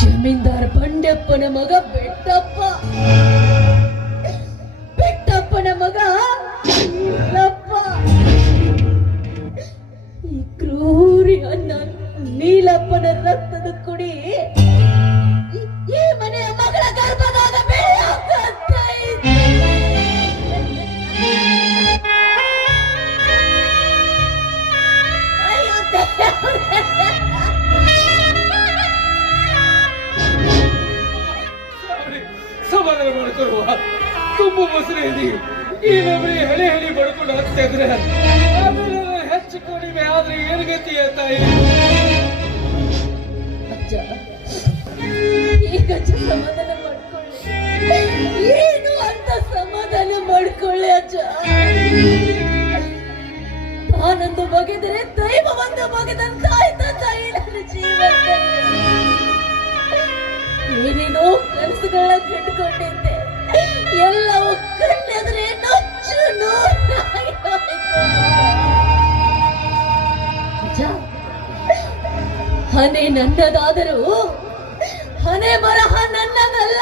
ಜಮೀನ್ದಾರ್ ಬಂಡೆಪ್ಪನ ಮಗ ಬೆಟ್ಟಪ್ಪ, ಬೆಟ್ಟಪ್ಪನ ಮಗ ನೀಲಪ್ಪ. ಈ ಕ್ರೂರಿ ಅನ್ನ ನೀಲಪ್ಪನ ರಕ್ತದ ಕುಡಿ ಈ ಮನೆಯ ಮಗಳ ಗರ್ಭದಾಗ ಸಮಾಧಾನ ಮಾಡ್ಕೊಳುವ. ತುಂಬ ಮೊಸರೇದಿ ಈ ನಮ್ಮನೆ ಹಳಿ ಹಳಿ ಬಡ್ಕೊಂಡು ಹಾಕ್ತಿದ್ರೆ ಆಮೇಲೆ ಹೆಚ್ಚು ಕಡಿಮೆ ಆದ್ರೆ ಏನು ಗತಿ ತಾಯಿ? ಈಗ ಸಮಾಧಾನ ಮಾಡ್ಕೊಳ್ಳಿ, ಏನು ಅಂತ ಸಮಾಧಾನ ಮಾಡ್ಕೊಳ್ಳಿ ಅಜ್ಜ. ನಾನೊಂದು ಬಗೆದರೆ ದೈವ ಒಂದು ಬಗೆದಂತ ಆಯ್ತಾ ತಾಯಿ ನನ್ನ ಜೀವನದಲ್ಲಿ. ಏನೇನೋ ಕನಸುಗಳನ್ನ ಕಟ್ಕೊಂಡಿದ್ದೆ, ಎಲ್ಲವೂ ಕಣ್ಣೆದ್ರೆ ನೊಚ್ಚು ನೂರಾಯ್ತು. ಹನೆ ನನ್ನದಾದರೂ ಹನೆ ಬರಹ ನನ್ನದಲ್ಲ.